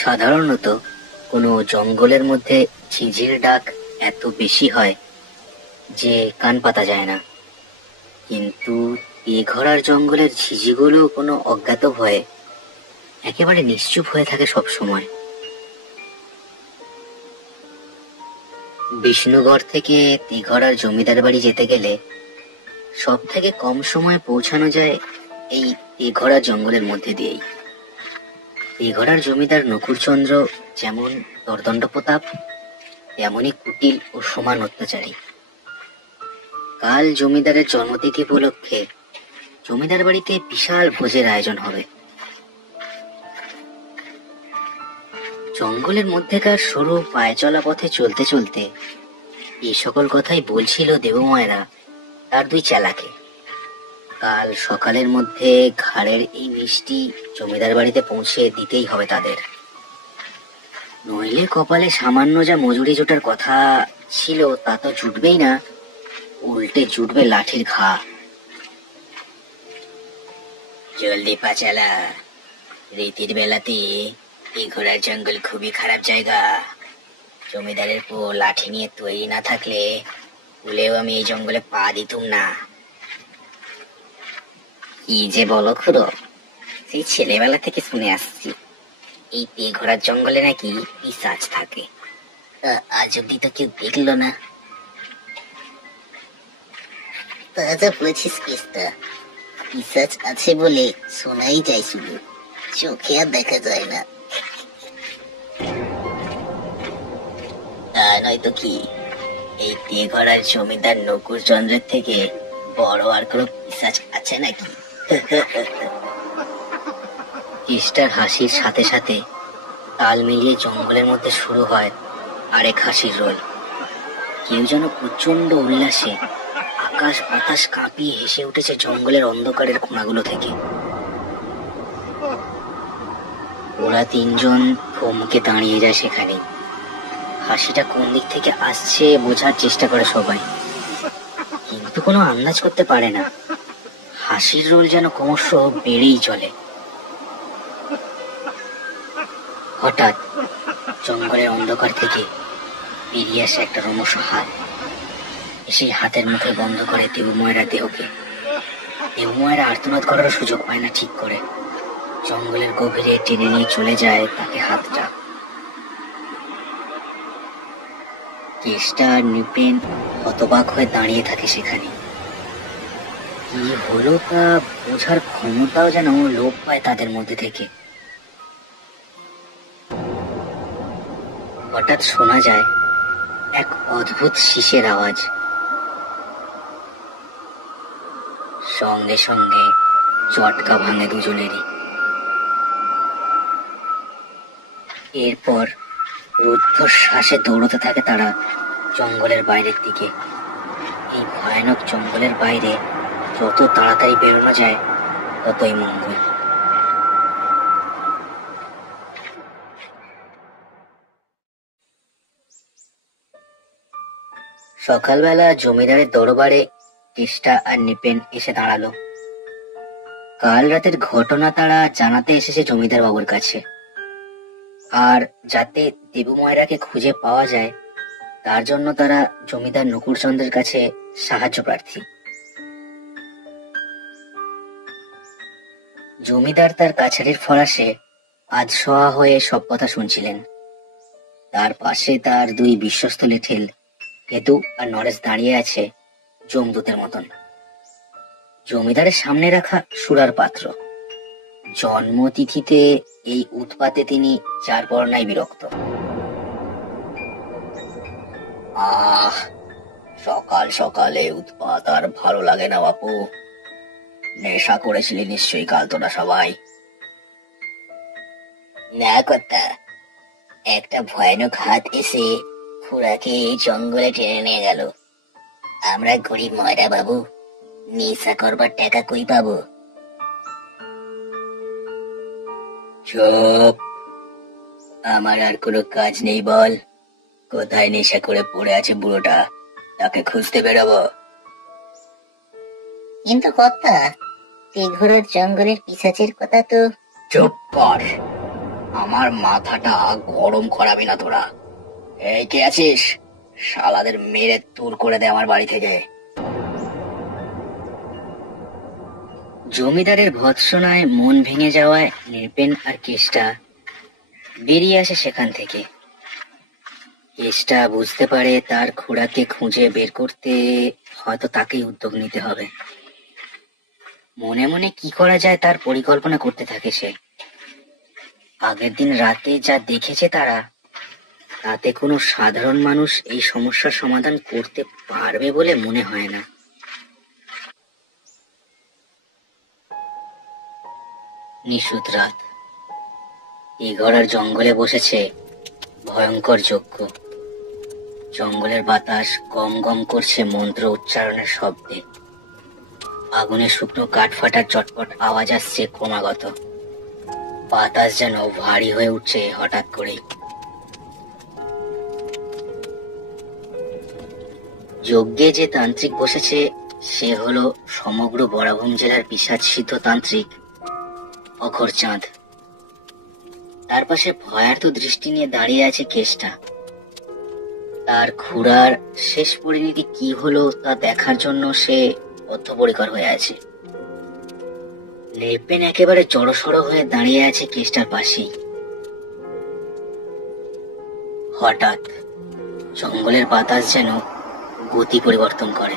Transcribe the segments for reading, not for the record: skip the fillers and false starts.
সাধারণত কোনো জঙ্গলের মধ্যে ঝিঁঝির ডাক এত বেশি হয় যে কান পাতা যায় না, কিন্তু বেঘরার জঙ্গলের ঝিঁঝিগুলো কোনো অজ্ঞাত ভয়ে একেবারে নিশ্চুপ হয়ে থাকে সব সময়। বিষ্ণুগড় থেকে তেঘরার জমিদার বাড়ি যেতে গেলে সব থেকে কম সময়ে পৌঁছানো যায় এই তেঘরা জঙ্গলের মধ্যে দিয়েই। তেঘরার জমিদার নকুরচন্দ্র যেমন দর্দণ্ড প্রতাপ, তেমনই কুটিল ও সমান অত্যাচারী। কাল জমিদারের জন্মতিথি উপলক্ষে জমিদার বাড়িতে বিশাল ভোজের আয়োজন হবে। জঙ্গলের মধ্যেকার সরু পায়ে চলা পথে চলতে চলতে এই সকল কথাই বলছিল দেবমায়েরা তার দুই চেলাকে। কাল সকালের মধ্যে ঘাড়ের এই মিষ্টি জমিদার বাড়িতে পৌঁছে দিতেই হবে তাদের, নইলে কপালে সামান্য যা মজুরি জোটার কথা ছিল তা তো জুটবেই না, উল্টে জুটবে লাঠির ঘা। জলদি পা চালা, রীতির বেলাতে এই ঘোড়ার জঙ্গল খুবই খারাপ জায়গা। জমিদারের পো লাঠি নিয়ে তৈরি না থাকলে ভুলেও আমি এই জঙ্গলে পা দিতুম না। কি যে বলো খুড়ো, সেই ছেলেবেলা থেকে শুনে আসছি এই পেঘোড়ার জঙ্গলে নাকি পিশাচ থাকে। আজ অব্দি তো কেউ দেখলো না। তাজা বলেছিস কেসটা, পিশাচ আছে বলে শোনাই যায়, শুধু চোখে আর দেখা যায় না। তা নয় তো কি, এই তেঘরার জমিদার নকুরচন্দ্রের থেকে বড় আর কোনো পিশাচ আছে নাকি? কেষ্টার হাসির সাথে সাথে তাল মিলিয়ে জঙ্গলের মধ্যে শুরু হয় আরেক হাসির রোল। কেউ যেন প্রচন্ড উল্লাসে আকাশ বাতাস কাঁপিয়ে হেসে উঠেছে জঙ্গলের অন্ধকারের কোণাগুলো থেকে। ওরা তিনজন থমকে দাঁড়িয়ে যায় সেখানে। হাসিটা কোন দিক থেকে আসছে বোঝার চেষ্টা করে সবাই, কিন্তু কোনো আন্দাজ করতে পারে না। হাসির রোল যেন ক্রমশ বেড়েই চলে। হঠাৎ জঙ্গলের অন্ধকার থেকে বেরিয়ে আসে একটা রমস হাত। সেই হাতের মুখে বন্ধ করে দেবময়েরা দেহকে। দেবময়েরা আর্তনাদ করার সুযোগ পায় না ঠিক করে, জঙ্গলের গভীরে টেনে নিয়ে চলে যায় তাকে হাতটা। কেষ্টা আর নৃপেন হতবাক হয়ে দাঁড়িয়ে থাকে সেখানে। কি হলো তা বোঝার ক্ষমতাও যেন লোপ পায় তাদের মধ্যে থেকে। হঠাৎ শোনা যায় এক অদ্ভুত শীষের আওয়াজ। সঙ্গে সঙ্গে চটকা ভাঙে দুজনেরই। এরপর রুদ্ধশ্বাসে দৌড়তে থাকে তারা জঙ্গলের বাইরের দিকে। এই ভয়ানক জঙ্গলের বাইরে যত তাড়াতাড়ি বেরোনো যায় ততই মঙ্গল। সকালবেলা জমিদারের দরবারে কেষ্টা আর নৃপেন এসে দাঁড়ালো। কাল রাতের ঘটনা তারা জানাতে এসেছে জমিদার বাবুর কাছে, আর যাতে দেবময়রাকে খুঁজে পাওয়া যায় তার জন্য তারা জমিদার নকুরচন্দ্রের কাছে সাহায্য প্রার্থী। জমিদার তার কাছারির ফরাসে আধশোয়া হয়ে সব কথা শুনছিলেন। তার পাশে তার দুই বিশ্বস্ত লেঠেল কেতু আর নরেশ দাঁড়িয়ে আছে যমদূতের মতন। জমিদারের সামনে রাখা সুরার পাত্র। জন্মতিথিতে এই উৎপাতে তিনি চার বর্ণায় বিরক্ত। সকাল সকালে উৎপাত আর ভালো লাগে না বাপু। নেশা করেছিলি নিশ্চয়ই কাল তোরা সবাই। না কর্তা, একটা ভয়ানক হাত এসে খুড়াকে এই জঙ্গলে টেনে নিয়ে গেল। আমরা গরিব ময়রা বাবু, নেশা করবার টাকা কই পাবো? চুপ, আমার আর কোনো কাজ নেই বল। কোথায় নেশা করে পড়ে আছে বুড়োটা, তাকে খুঁজতে বেরোবো। কিন্তু কর্তা, তেঘরার জঙ্গলের পিশাচের কথা তো। চুপ কর, আমার মাথাটা গরম করাবি না তোরা। এই কে আছিস? শালাদের মেরে দূর করে দে আমার বাড়ি থেকে। জমিদারের ভৎসনায় মন ভেঙে যাওয়ায় নৃপেন আর কেষ্টা বেরিয়ে আসে সেখান থেকে। কেষ্টা বুঝতে পারে তার খুড়াকে খুঁজে বের করতে হয়তো তাকেই উদ্যোগ নিতে হবে। মনে মনে কি করা যায় তার পরিকল্পনা করতে থাকে সে। আগের দিন রাতে যা দেখেছে তারা, তাতে কোনো সাধারণ মানুষ এই সমস্যার সমাধান করতে পারবে বলে মনে হয় না। নিশুত রাত, তেঘরার জঙ্গলে বসেছে ভয়ঙ্কর যজ্ঞ। জঙ্গলের বাতাস গম গম করছে মন্ত্র উচ্চারণের শব্দে। আগুনে শুকনো কাঠ ফাটার চটপট আওয়াজ আসছে ক্রমাগত। বাতাস যেন ভারী হয়ে উঠছে হঠাৎ করেই। যজ্ঞে যে তান্ত্রিক বসেছে সে হলো সমগ্র বরাভূম জেলার পিশাচ সিদ্ধ তান্ত্রিক অঘরচাঁদ। তার পাশে ভয়ার্ত দৃষ্টি নিয়ে দাঁড়িয়ে আছে কেষ্টা। তার খুড়ার শেষ পরিণতি কি হলো তা দেখার জন্য সে বদ্ধপরিকর হয়ে আছে। লেপেন একেবারে জড়সড় হয়ে দাঁড়িয়ে আছে কেষ্টার পাশেই। হঠাৎ জঙ্গলের বাতাস যেন গতি পরিবর্তন করে।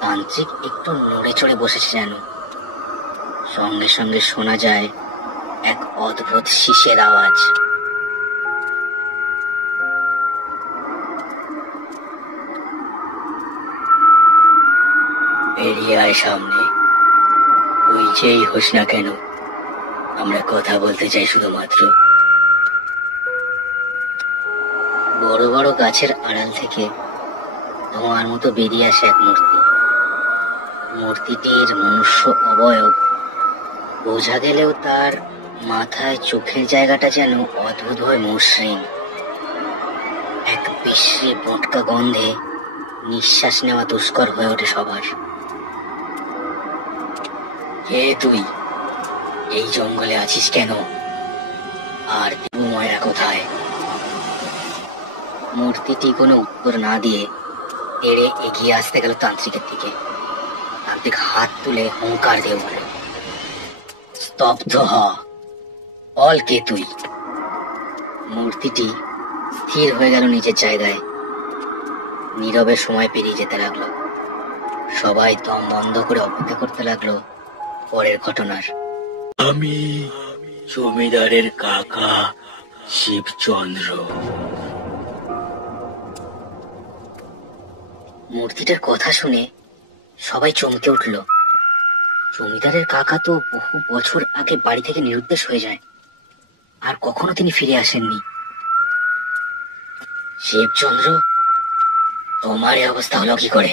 তান্ত্রিক একটু নড়ে চড়ে বসেছে যেন। সঙ্গে সঙ্গে শোনা যায় এক অদ্ভুত শীষের আওয়াজ। বেরিয়ে আয় সামনে, তুই যেই হোস না কেন, আমরা কথা বলতে চাই শুধুমাত্র। বড় বড় গাছের আড়াল থেকে ধোঁয়ার মতো বেরিয়ে আসে এক মূর্তি। মূর্তিটির মনুষ্য অবয়ব বোঝা গেলেও তার মাথায় চোখের জায়গাটা যেন অদ্ভুতভাবে মসৃণ। এক বিশ্রী বোটকা গন্ধে নিঃশ্বাস নেওয়া দুষ্কর হয়ে ওঠে সবার। কে তুই? এই জঙ্গলে আছিস কেন? আর দেবময়রা কোথায়? মূর্তিটি কোনো উত্তর না দিয়ে তেড়ে এগিয়ে আসতে গেল তান্ত্রিকের দিকে। তান্ত্রিক হাত তুলে হুঙ্কার দিয়ে উঠল, স্তব্ধ হ, বল কে তুই? মূর্তিটি স্থির হয়ে গেল নিজের জায়গায়। নীরবে সময় পেরিয়ে যেতে লাগলো। সবাই দম বন্ধ করে অপেক্ষা করতে লাগলো পরের ঘটনার। আমি জমিদারের কাকা শিবচন্দ্র। মূর্তিটার কথা শুনে সবাই চমকে উঠল। জমিদারের কাকা তো বহু বছর আগে বাড়ি থেকে নিরুদ্দেশ হয়ে যায়, আর কখনো তিনি ফিরে আসেননি। শিবচন্দ্র, তোমার এই অবস্থা হলো কি করে?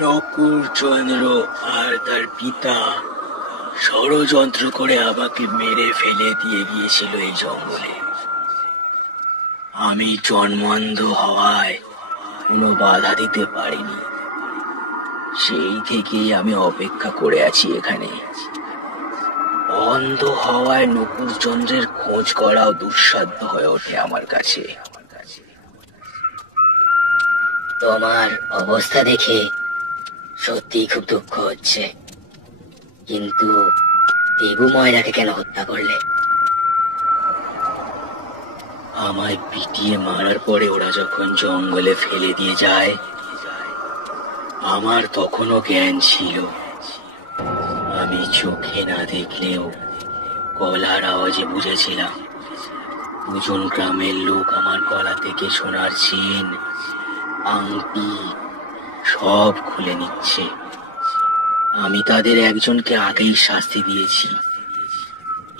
নকুর চন্দ্র আর তার পিতা ষড়যন্ত্র করে আমাকে মেরে ফেলে দিয়ে গিয়েছিল এই জঙ্গলে। আমি জন্মান্ধ হওয়ায় কোনো বাধা দিতে পারিনি। সেই থেকেই আমি অপেক্ষা করে আছি এখানে। অন্ধ হওয়ায় নকুর চন্দ্রের খোঁজ করাও দুঃসাধ্য হয়ে ওঠে আমার কাছে। তোমার অবস্থা দেখে সত্যি খুব দুঃখ হচ্ছে, কিন্তু দেবু ময়রাকে কেন হত্যা করলে? আমায় পিটিয়ে মারার পরে ওরা যখন জঙ্গলে ফেলে দিয়ে যায়, আমার তখনও জ্ঞান ছিল। আমি চোখে না দেখলেও গলার আওয়াজে বুঝেছিলাম দুজন গ্রামের লোক আমার গলা থেকে সোনার চেন, আংটি সব খুলে নিচ্ছে। আমি তাদের একজনকে আগেই শাস্তি দিয়েছি,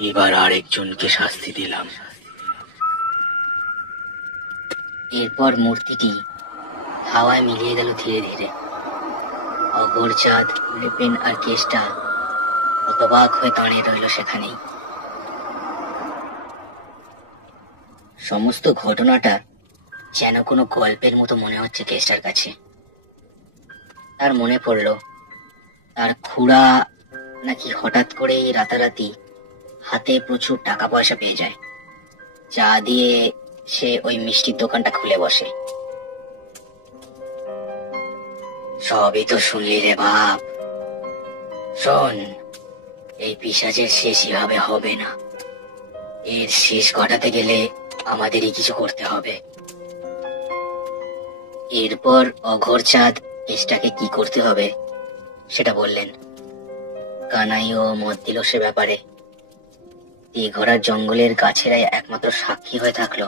এবার আরেকজনকে শাস্তি দিলাম। এরপর মূর্তিটি হাওয়ায় মিলিয়ে গেল ধীরে ধীরে। অঘরচাঁদ, লেপেন আর কেষ্টা হতবাক হয়ে দাঁড়িয়ে রইল সেখানেই। সমস্ত ঘটনাটা যেন কোনো গল্পের মতো মনে হচ্ছে কেষ্টার কাছে। তার মনে পড়ল তার খুড়া নাকি হঠাৎ করেই রাতারাতি হাতে প্রচুর টাকা পয়সা পেয়ে যায়, যা দিয়ে সে ওই মিষ্টির দোকানটা খুলে বসে। সবই তো শুনলি রে বাপ। শোন, এই পিশাচের শেষ এভাবে হবে না। এর শেষ ঘটাতে গেলে আমাদেরই কিছু করতে হবে। এরপর অঘোরচাঁদ কেসটাকে কি করতে হবে সেটা বললেন। কানাইও মত দিল সে ব্যাপারে। তেঘরার জঙ্গলের গাছেরাই একমাত্র সাক্ষী হয়ে থাকলো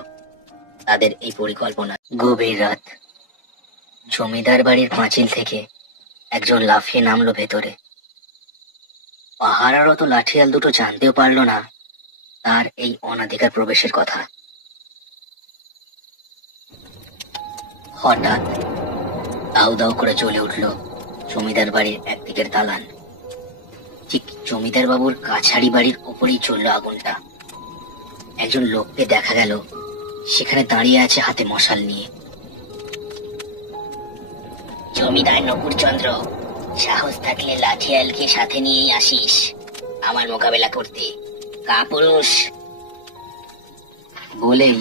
তাদের এই পরিকল্পনা। গভীর রাত। জমিদার বাড়ির পাঁচিল থেকে একজন লাফিয়ে নামলো ভেতরে। পাহারারত লাঠিয়াল দুটো জানতেও পারল না তার এই অনাধিকার প্রবেশের কথা। হঠাৎ দাউ দাউ করে জ্বলে উঠল জমিদার বাড়ির একদিকের দালান। ঠিক জমিদার বাবুর কাছারি বাড়ির ওপরেই চলল আগুনটা। একজন লোককে দেখা গেল সেখানে দাঁড়িয়ে আছে হাতে মশাল নিয়ে। জমিদার নকুরচন্দ্র, সাহস থাকলে লাঠিয়ালকে সাথে নিয়েই আসিস আমার মোকাবেলা করতে, কাপুরুষ। বলেই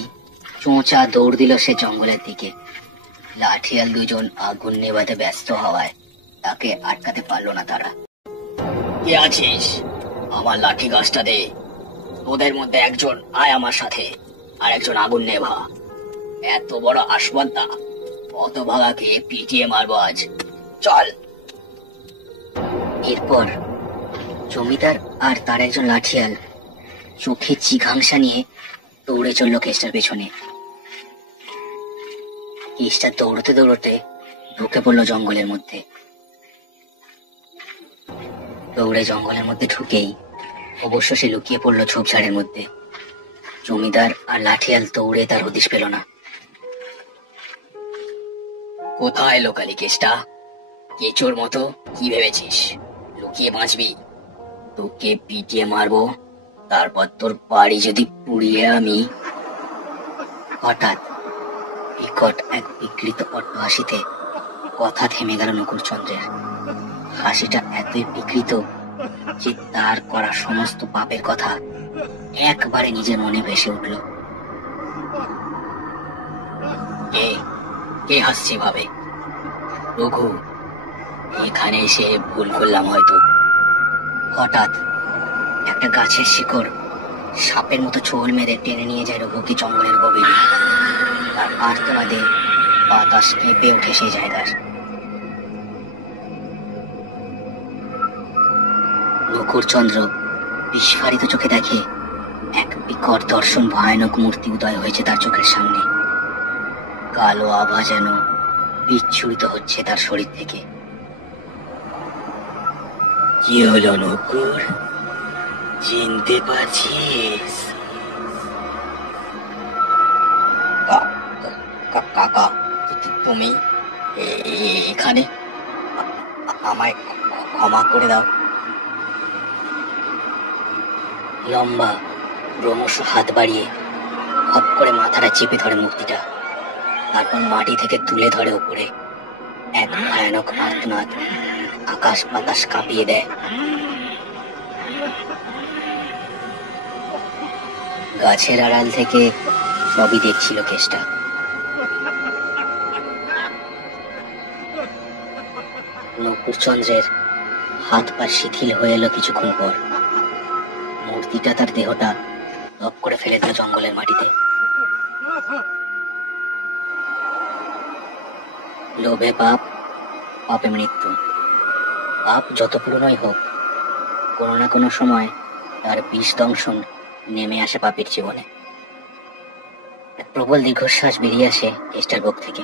চোঁচা দৌড় দিল সে জঙ্গলের দিকে। লাঠিয়াল দুজন আগুন নেভাতে ব্যস্ত হওয়ায় তাকে আটকাতে পারল না তারা। কে আছিস? আমার লাঠি গাছটা দে। তোদের মধ্যে একজন আয় আমার সাথে, আর একজন আগুন নেভা। এত বড় আসবাদা, অত ভাগাকে পিটিয়ে মারবো আজ। চল। এরপর জমিদার আর তার একজন লাঠিয়াল চোখে জিঘাংসা নিয়ে দৌড়ে চলল কেষ্টার পেছনে। কেষ্টা দৌড়তে দৌড়তে ঢুকে পড়লো জঙ্গলের মধ্যে। দৌড়ে জঙ্গলের মধ্যে ঢুকেই অবশ্য সে লুকিয়ে পড়লো ঝোপঝাড়ের মধ্যে। জমিদার আর লাঠিয়াল দৌড়ে তার হদিশ পেল না। কোথায় লোকালি কেষ্টা? কেচোর মতো কি ভেবেছিস লুকিয়ে বাঁচবি? তোকে পিটিয়ে মারবো, তারপর তোর বাড়ি যদি পুড়িয়ে আমি। হঠাৎ বিকট এক বিকৃত অট্টহাসিতে কথা থেমে গেল নকুরচন্দ্রের। হাসিটা এতই বিকৃত যে তার করা সমস্ত পাপের কথা একবারে নিজের মনে ভেসে উঠল। কে কে হাসছে ভাবে? রঘু, এখানে এসে ভুল করলাম হয়তো। হঠাৎ একটা গাছের শিকড় সাপের মতো ছোল মেরে টেনে নিয়ে যায় রঘুকে জঙ্গলের গভীরে। তার আর্তনাদে বাতাস কেঁপে ওঠে সেই জায়গার। নকুরচন্দ্র বিস্ফারিত চোখে দেখে এক বিকট দর্শন ভয়ানক মূর্তি উদয় হয়েছে তার চোখের সামনে। কালো আভা যেন বিচ্ছুরিত হচ্ছে তার শরীর থেকে। কি হলো নকুর, চিনতে পারছিস? কাকা, তুমি এখানে? আমায় ক্ষমা করে দাও। লম্বা ক্রমশ হাত বাড়িয়ে খপ করে মাথাটা চেপে ধরে মূর্তিটা, তারপর মাটি থেকে তুলে ধরে উপরে। এক ভয়ানক আর্তনাদ আকাশ বাতাস কাঁপিয়ে দেয়। গাছের আড়াল থেকে সবই দেখছিল কেষ্টা। নকুরচন্দ্রের হাত পা শিথিল হয়ে এলো কিছুক্ষণ পর। মূর্তিটা তার দেহটা ধপ করে ফেলে দিল জঙ্গলের মাটিতে। লোভে পাপ, পাপে মৃত্যু। পাপ যত পুরনোই হোক, কোনো না কোনো সময় তার বিষ দংশন নেমে আসে পাপের জীবনে। এক প্রবল দীর্ঘশ্বাস বেরিয়ে আসে কেষ্টার বুক থেকে।